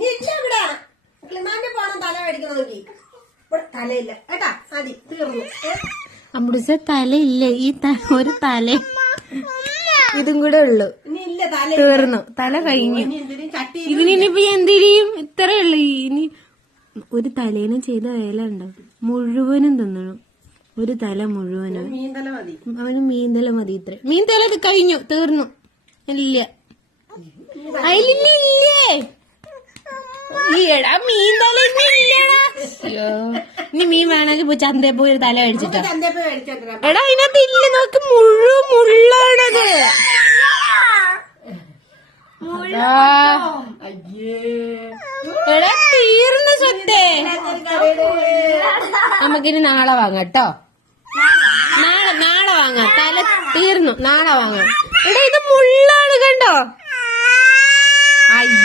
ഇവിടെ ക്ലിമാന്റെ പോണം തല ഇവിടെ തലയില്ല. കേട്ടാ? മതി തീർന്നു? തലയില്ല. ഈ ഒരു തല. ഇതും കൂടെ ഉള്ളു. തീർന്നു. തല കഴിഞ്ഞു. ഇതിനിപ്പോ എന്തിരിയും? ഇത്രേ ഉള്ളു. ഇനി ഒരു തലേനും ചെയ്ത വേല ഉണ്ടോ മുഴുവനും തിന്നണം. ഒരു തല മുഴുവനും. അവന് മീൻതല മതി ഇത്ര. മീൻതല കഴിഞ്ഞു. തീർന്നു. ഇല്ല. അതിലില്ലേ എടാ മീൻ ഇനി ഇല്ലടാ. അയ്യോ ഇനി മീൻ വേണമെങ്കിൽ പോയി ചന്തയിൽ പോയി ഒരു തല മേടിച്ചോണ്ടിരാ എടാ അതിനകത്ത് ഇല്ല നോക്ക് മുഴു മുള്ളാണത്. എടാ തീർന്ന സ്വത്തേ. നമുക്കിനി നാളെ വാങ്ങാം കേട്ടോ. നാളെ നാളെ വാങ്ങാം. തല തീർന്നു. നാളെ വാങ്ങാം. എടാ ഇത് മുള്ളാണ് കണ്ടോ. അയ്യ.